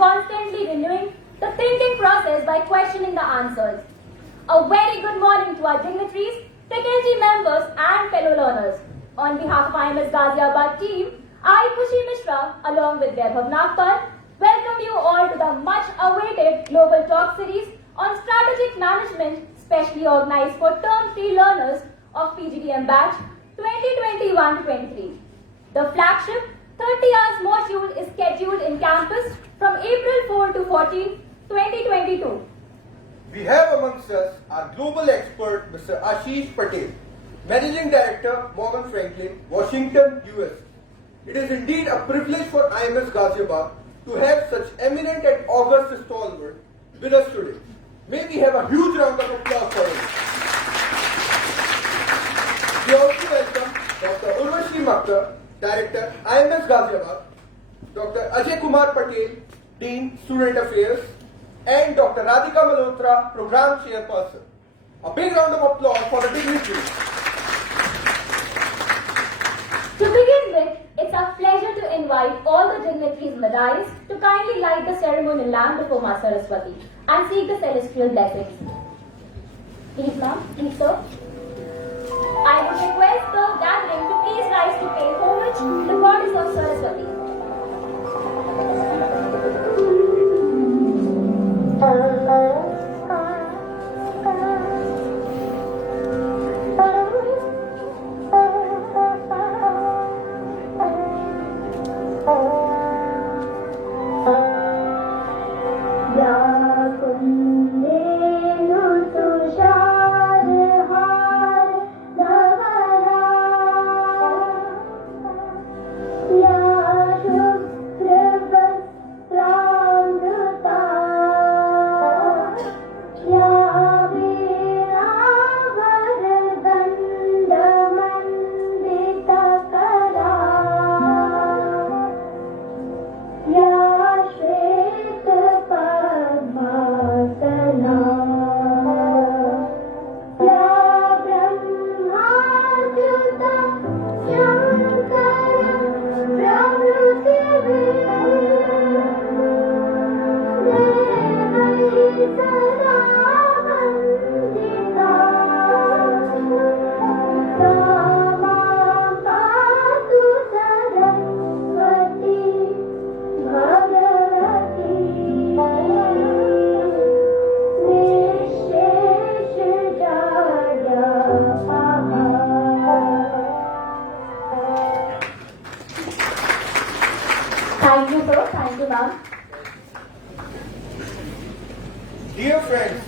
constantly renewing the thinking process by questioning the answers. A very good morning to our dignitaries, faculty members and fellow learners. On behalf of IMS Ghaziabad team, I, Khushi Mishra, along with Vaibhav Nagpal, welcome you all to the much-awaited Global Talk Series on Strategic Management, specially organized for Term 3 learners of PGDM Batch 2021-23. The flagship 30 hours module is scheduled in campus from April 4 to 14, 2022. We have amongst us our global expert, Mr. Ashish Patel, Managing Director, Morgan Franklin, Washington, US. It is indeed a privilege for IMS Ghaziabad to have such eminent and august stalwart with us today. May we have a huge round of applause for him. We also welcome Dr. Urvashi Makhtar, Director, IMS Ghaziabad, Dr. Ajay Kumar Patel, Dean, Student Affairs, and Dr. Radhika Malhotra, Program Chairperson. A big round of applause for the dignitaries. To begin with, it's a pleasure to invite all the dignitaries in the dais to kindly light the ceremonial lamp before Ma Saraswati and seek the celestial blessings. Please, ma'am, please, sir. I would request the gathering to please rise to pay homage to the goddess of Saraswati. Thank you, sir. Thank you, ma'am. Dear friends,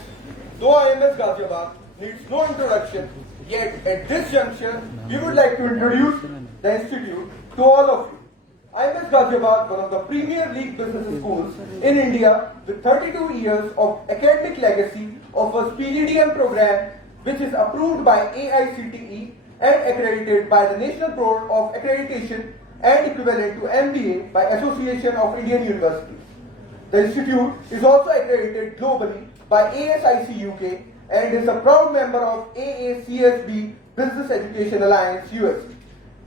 though IMS Ghaziabad needs no introduction, yet at this juncture, we would like to introduce the institute to all of you. IMS Ghaziabad, one of the premier league business schools in India with 32 years of academic legacy, offers PGDM program which is approved by AICTE and accredited by the National Board of Accreditation and equivalent to MBA by Association of Indian Universities. The institute is also accredited globally by ASIC UK and is a proud member of AACSB Business Education Alliance US.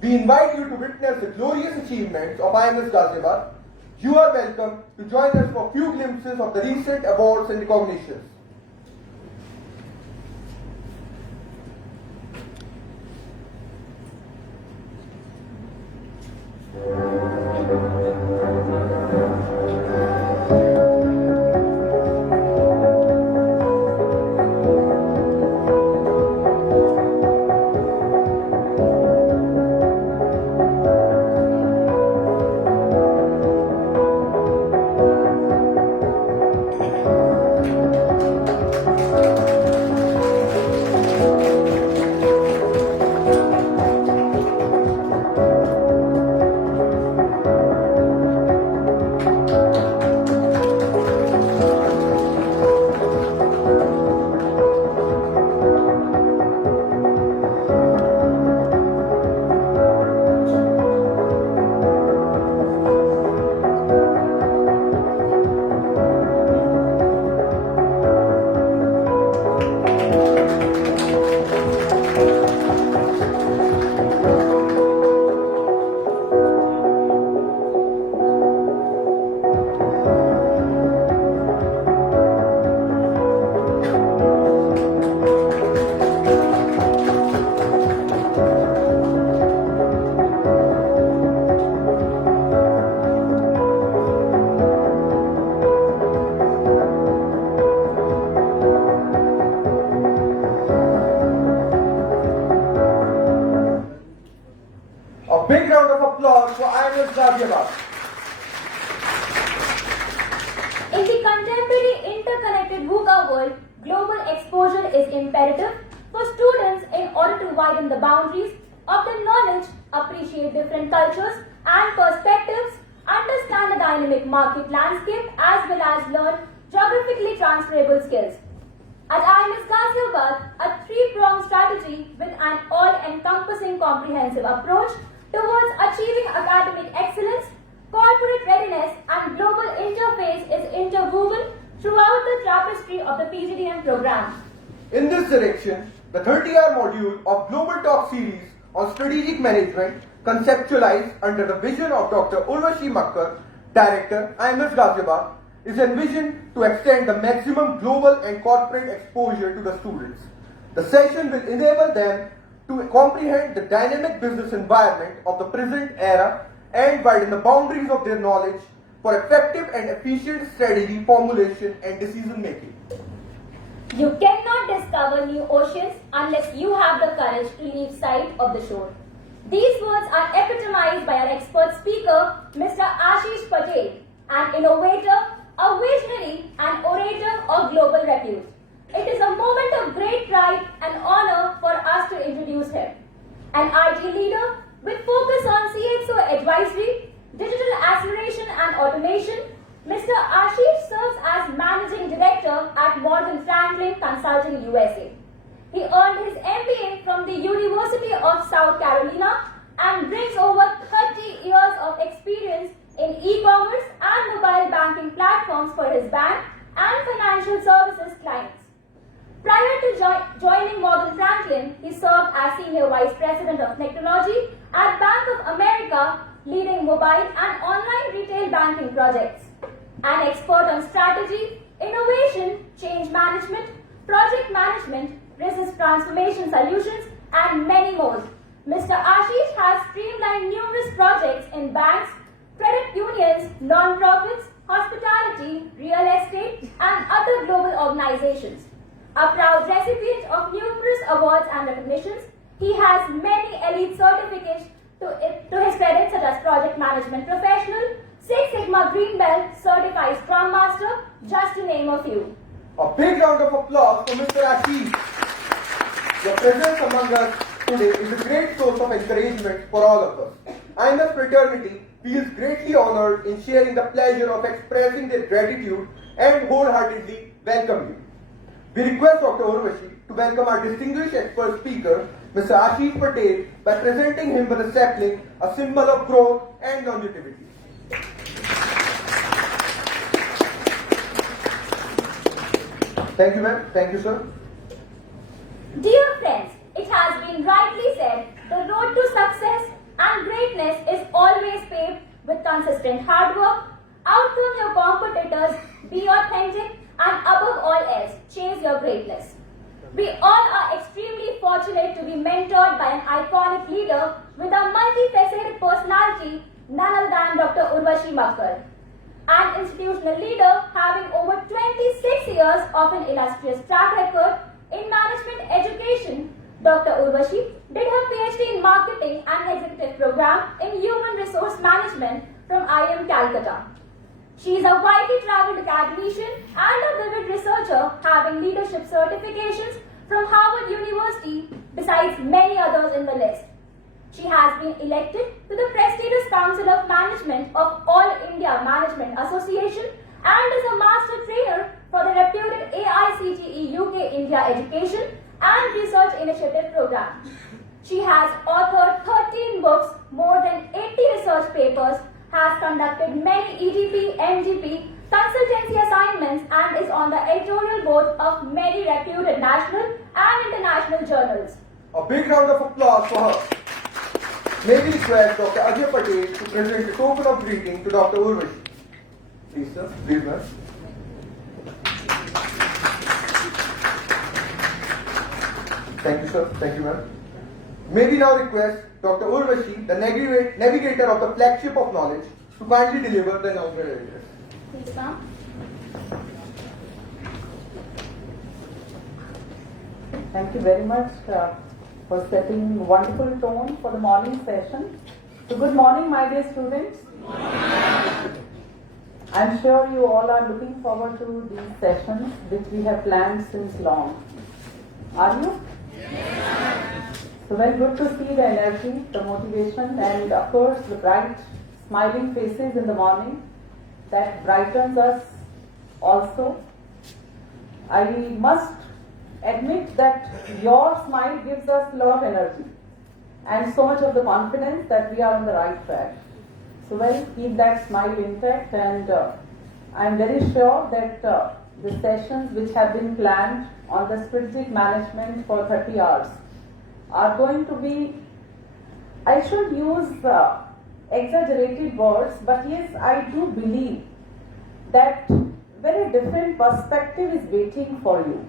We invite you to witness the glorious achievements of IMS Ghaziabad. You are welcome to join us for a few glimpses of the recent awards and recognitions. interconnected VUCA world, global exposure is imperative for students in order to widen the boundaries of their knowledge, appreciate different cultures and perspectives, understand the dynamic market landscape, as well as learn geographically transferable skills. At IMS Ghaziabad, a three-pronged strategy with an all-encompassing comprehensive approach towards achieving academic excellence, corporate readiness, and global interface is interwoven throughout the tapestry of the PGDM program. In this direction, the 30-hour module of Global Talk series on strategic management, conceptualized under the vision of Dr. Urvashi Makkar, Director, IMS Ghaziabad, is envisioned to extend the maximum global and corporate exposure to the students. The session will enable them to comprehend the dynamic business environment of the present era and widen the boundaries of their knowledge for effective and efficient strategy formulation and decision making. You cannot discover new oceans unless you have the courage to leave sight of the shore. These words are epitomized by our expert speaker, Mr. Ashish Patel, an innovator, a visionary, and orator of global repute. It is a moment of great pride and honor for us to introduce him. An IT leader with focus on CIO Advisory, digital acceleration and automation, Mr. Ashish serves as Managing Director at Morgan Franklin Consulting USA. He earned his MBA from the University of South Carolina and brings over 30 years of experience in e-commerce and mobile banking platforms for his bank and financial services clients. Prior to joining Morgan Franklin, he served as Senior Vice President of Technology at Bank of America, leading mobile and online retail banking projects. An expert on strategy, innovation, change management, project management, business transformation solutions, and many more. Mr. Ashish has streamlined numerous projects in banks, credit unions, non-profits, hospitality, real estate, and other global organizations. A proud recipient of numerous awards and recognitions, he has many elite certificates to his credit, such as Project Management Professional, Six Sigma Green Belt, Certified Scrum Master, just to name a few. A big round of applause for Mr. Ashish. Your presence among us today is a great source of encouragement for all of us. IMS fraternity feels greatly honored in sharing the pleasure of expressing their gratitude and wholeheartedly welcome you. We request Dr. Urvashi to welcome our distinguished expert speaker, Mr. Ashish Patel, by presenting him with a sapling, a symbol of growth and longevity. Thank you, ma'am. Thank you, sir. Dear friends, it has been rightly said, the road to success and greatness is always paved with consistent hard work. Outcome your competitors, be authentic, and above all else, chase your greatness. We all are extremely fortunate to be mentored by an iconic leader with a multifaceted personality, none other than Dr. Urvashi Makkar. An institutional leader having over 26 years of an illustrious track record in management education, Dr. Urvashi did her PhD in marketing and executive program in human resource management from IIM Calcutta. She is a widely traveled academician and a vivid researcher, having leadership certifications from Harvard University, besides many others in the list. She has been elected to the prestigious Council of Management of All India Management Association and is a master trainer for the reputed AICTE UK India Education and Research Initiative Program. She has authored 13 books, more than 80 research papers, has conducted many EDP, MGP, consultancy assignments, and is on the editorial board of many reputed national and international journals. A big round of applause for her. May we request Dr. Ajay Patel to present a token of greeting to Dr. Urvashi. Please, sir. Please, ma'am. Thank you, sir. Thank you, ma'am. May we now request Dr. Urvashi, the navigator of the flagship of knowledge, to kindly deliver the announcement address. Please come. Thank you very much for setting wonderful tone for the morning session. So good morning, my dear students. I'm sure you all are looking forward to these sessions which we have planned since long. Are you? So very good to see the energy, the motivation, and of course the bright smiling faces in the morning that brightens us also. I must admit that your smile gives us a lot of energy and so much of the confidence that we are on the right track. So well, keep that smile intact, and I'm very sure that the sessions which have been planned on the strategic management for 30 hours are going to be, I should use exaggerated words, but yes, I do believe that very different perspective is waiting for you.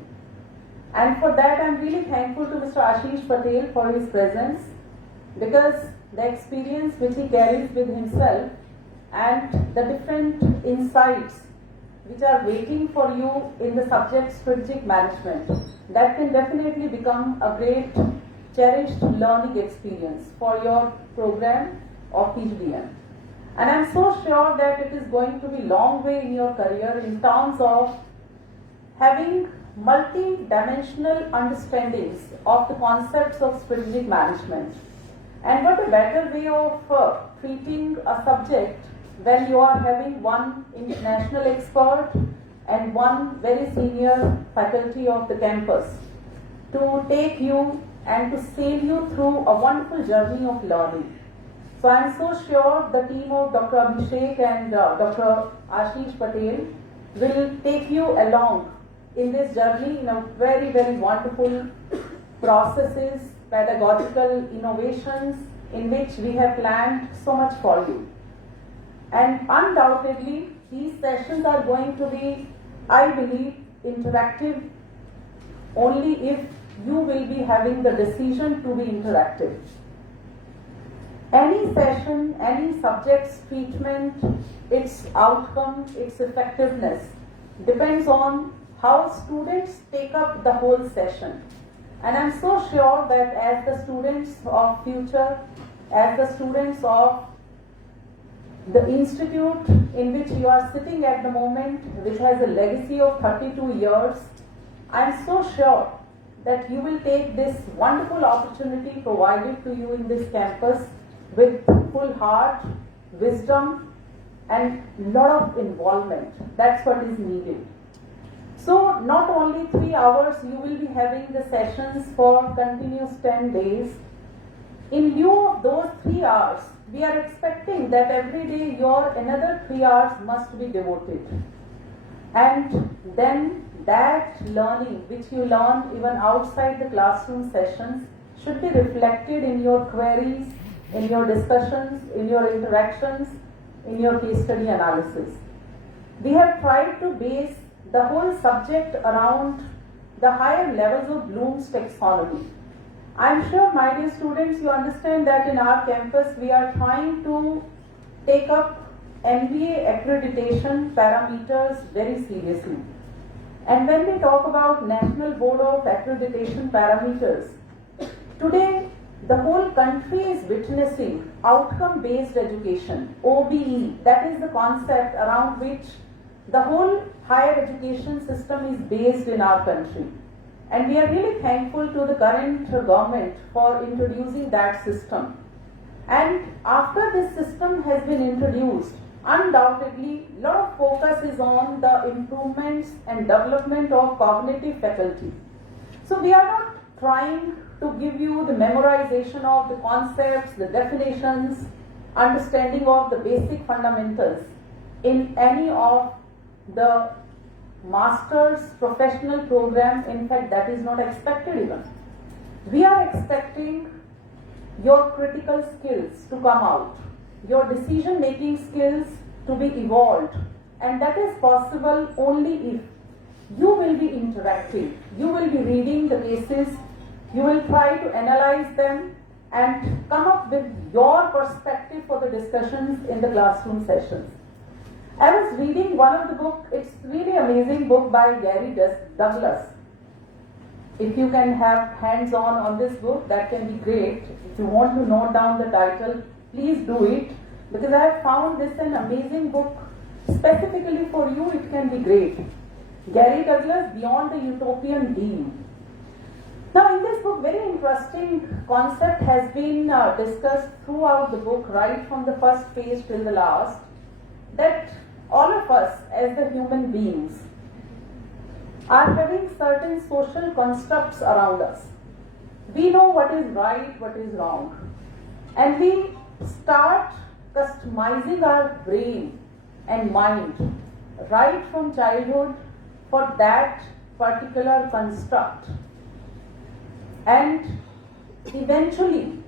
And for that, I'm really thankful to Mr. Ashish Patel for his presence, because the experience which he carries with himself and the different insights which are waiting for you in the subject strategic management, that can definitely become a great cherished learning experience for your program of PGDM. And I'm so sure that it is going to be long way in your career in terms of having multi-dimensional understandings of the concepts of strategic management. And what a better way of treating a subject when you are having one international expert and one very senior faculty of the campus to take you and to sail you through a wonderful journey of learning. So I am so sure the team of Dr. Abhishek and Dr. Ashish Patel will take you along in this journey in a very, very wonderful processes, pedagogical innovations in which we have planned so much for you. And undoubtedly, these sessions are going to be, I believe, interactive only if you will be having the decision to be interactive. Any session, any subject's treatment, its outcome, its effectiveness depends on how students take up the whole session. And I'm so sure that as the students of future, as the students of the institute in which you are sitting at the moment, which has a legacy of 32 years, I'm so sure that you will take this wonderful opportunity provided to you in this campus with full heart, wisdom, and lot of involvement. That's what is needed. So not only 3 hours you will be having the sessions for continuous 10 days. In lieu of those 3 hours, we are expecting that every day your another 3 hours must be devoted. And then that learning which you learn even outside the classroom sessions should be reflected in your queries, in your discussions, in your interactions, in your case study analysis. We have tried to base the whole subject around the higher levels of Bloom's taxonomy. I'm sure, my dear students, you understand that in our campus we are trying to take up MBA accreditation parameters very seriously. And when we talk about National Board of Accreditation parameters, today the whole country is witnessing outcome-based education, OBE. That is the concept around which the whole higher education system is based in our country. And we are really thankful to the current government for introducing that system. And after this system has been introduced, undoubtedly, a lot of focus is on the improvements and development of cognitive faculty. So we are not trying to give you the memorization of the concepts, the definitions, understanding of the basic fundamentals in any of the master's professional program. In fact, that is not expected even. We are expecting your critical skills to come out, your decision making skills to be evolved, and that is possible only if you will be interactive, you will be reading the cases, you will try to analyze them and come up with your perspective for the discussions in the classroom sessions. I was reading one of the books, it's really amazing book by Gary Douglas. If you can have hands-on on this book, that can be great. If you want to note down the title, please do it, because I have found this an amazing book Specifically for you, it can be great. Gary Douglas, Beyond the Utopian Dream. Now, in this book, very interesting concept has been discussed throughout the book, right from the first page till the last, that all of us as the human beings are having certain social constructs around us. We know what is right, what is wrong, and we start customizing our brain and mind right from childhood for that particular construct. And eventually,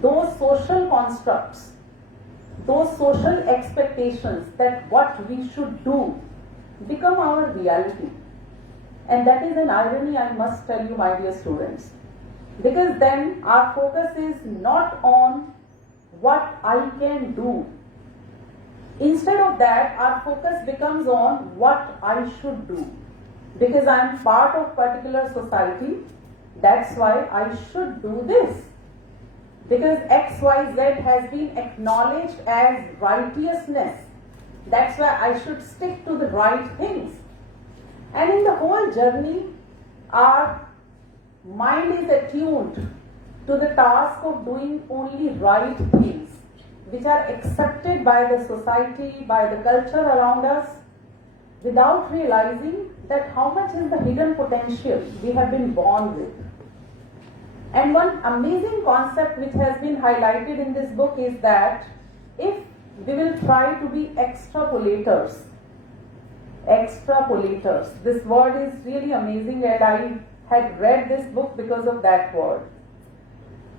those social constructs, those social expectations that what we should do become our reality. And that is an irony, I must tell you, my dear students. Because then our focus is not on what I can do. Instead of that, our focus becomes on what I should do. Because I am part of particular society, that's why I should do this. Because XYZ has been acknowledged as righteousness. That's why I should stick to the right things. And in the whole journey, our mind is attuned to the task of doing only right things, which are accepted by the society, by the culture around us, without realizing that how much is the hidden potential we have been born with. And one amazing concept which has been highlighted in this book is that if we will try to be extrapolators, this word is really amazing, and I had read this book because of that word.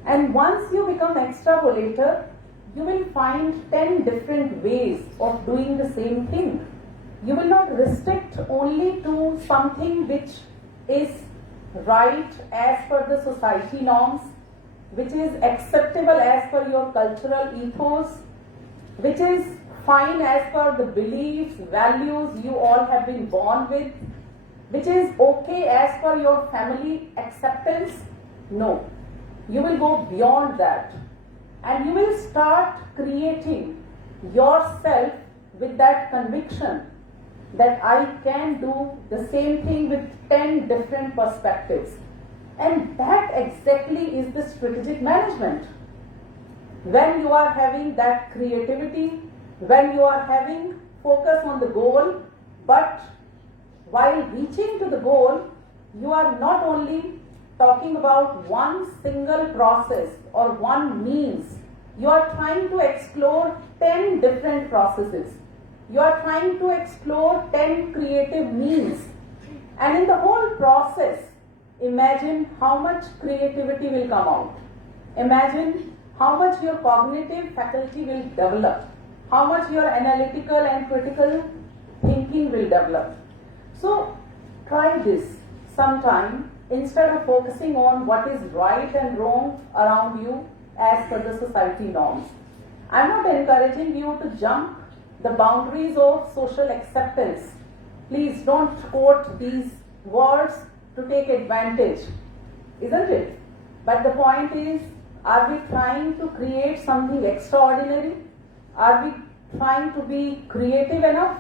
And once you become extrapolator, you will find 10 different ways of doing the same thing. You will not restrict only to something which is right as per the society norms, which is acceptable as per your cultural ethos, which is fine as per the beliefs, values you all have been born with, which is okay as per your family acceptance. No, you will go beyond that, and you will start creating yourself with that conviction that I can do the same thing with 10 different perspectives. And that exactly is the strategic management. When you are having that creativity, when you are having focus on the goal, but while reaching to the goal, you are not only talking about one single process or one means, you are trying to explore 10 different processes. You are trying to explore 10 creative means. And in the whole process, imagine how much creativity will come out. Imagine how much your cognitive faculty will develop, how much your analytical and critical thinking will develop. So try this sometime instead of focusing on what is right and wrong around you as per the society norms. I am not encouraging you to jump the boundaries of social acceptance. Please don't quote these words to take advantage, isn't it? But the point is, are we trying to create something extraordinary? Are we trying to be creative enough?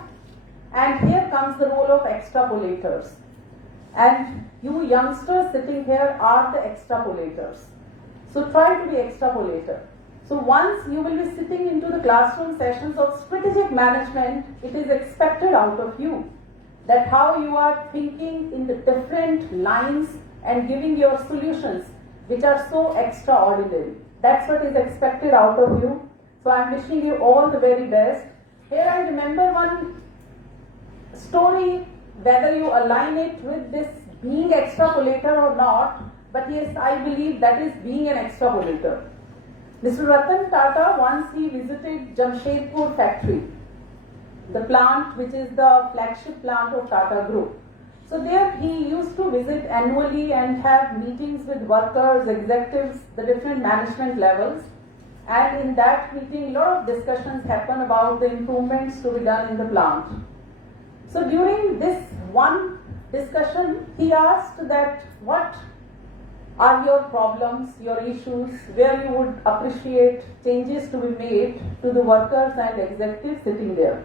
And here comes the role of extrapolators. And you youngsters sitting here are the extrapolators. So try to be extrapolator. So once you will be sitting into the classroom sessions of strategic management, it is expected out of you that how you are thinking in the different lines and giving your solutions which are so extraordinary. That's what is expected out of you. So I am wishing you all the very best. Here I remember one story, whether you align it with this being extrapolator or not, but yes, I believe that is being an extrapolator. Mr. Ratan Tata, once he visited Jamshedpur factory, the plant which is the flagship plant of Tata Group. So there he used to visit annually and have meetings with workers, executives, the different management levels. And in that meeting, a lot of discussions happen about the improvements to be done in the plant. So during this one discussion, he asked that what are your problems, your issues, where you would appreciate changes to be made to the workers and executives sitting there.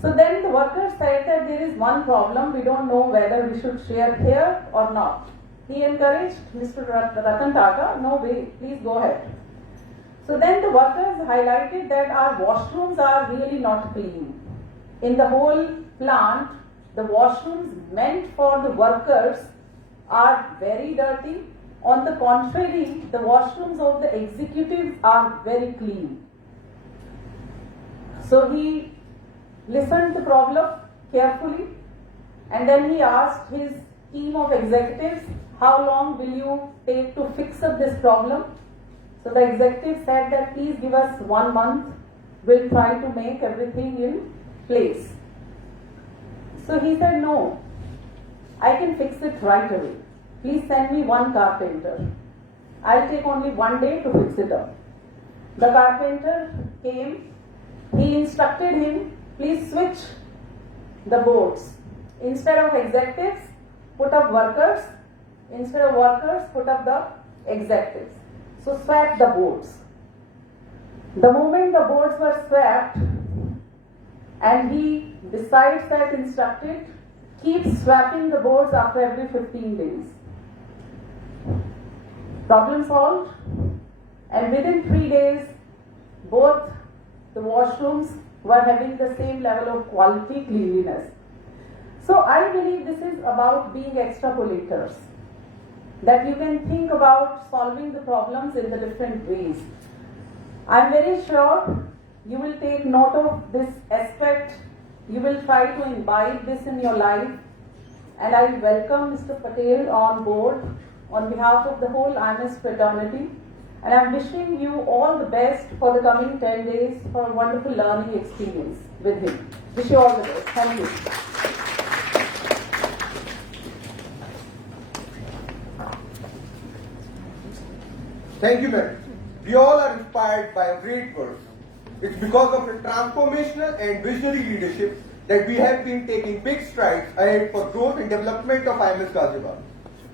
So then the workers said that there is one problem, we don't know whether we should share here or not. He encouraged Mr. Ratan Tata, no way, please go ahead. So then the workers highlighted that our washrooms are really not clean. In the whole plant, the washrooms meant for the workers are very dirty. On the contrary, the washrooms of the executives are very clean. So he listened to the problem carefully and then he asked his team of executives, how long will you take to fix up this problem? So the executive said that please give us 1 month, we'll try to make everything in place. So he said, no, I can fix it right away. Please send me one carpenter. I'll take only 1 day to fix it up. The carpenter came, he instructed him, please switch the boards. Instead of executives, put up workers. Instead of workers, put up the executives. So swap the boards. The moment the boards were swapped, and he besides that instructed, keep swapping the boards after every 15 days. Problem solved, and within 3 days, both the washrooms were having the same level of quality cleanliness. So I believe this is about being extrapolators, that you can think about solving the problems in the different ways. I'm very sure you will take note of this aspect, you will try to imbibe this in your life, and I welcome Mr. Patel on board on behalf of the whole IMS fraternity, and I'm wishing you all the best for the coming 10 days for a wonderful learning experience with him. Wish you all the best. Thank you. Thank you, madam. We all are inspired by a great work. It's because of the transformational and visionary leadership that we have been taking big strides ahead for growth and development of IMS Ghaziabad.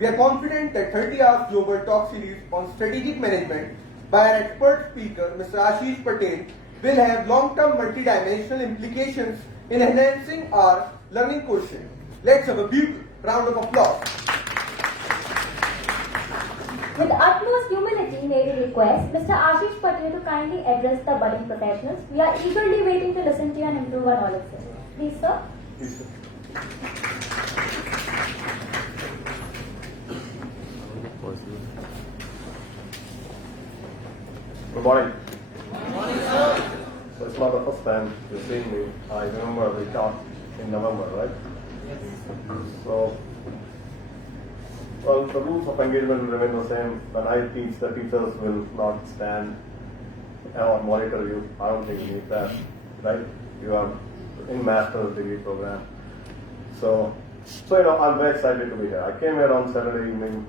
We are confident that 30 Hours Global Talk Series on Strategic Management by our expert speaker, Mr. Ashish Patel, will have long-term multidimensional implications in enhancing our learning quotient. Let's have a big round of applause. With utmost humility, may we request Mr. Ashish Patel to kindly address the budding professionals. We are eagerly waiting to listen to you and improve our knowledge. Please, sir. Please, sir. Good morning. Good morning, sir. So it's not the first time you're seeing me. I remember we talked in November, right? Yes. So, well, the rules of engagement will remain the same. When I teach, the teachers will not stand or monitor you. I don't think you need that, right? You are in master's degree program. So I'm very excited to be here. I came here on Saturday evening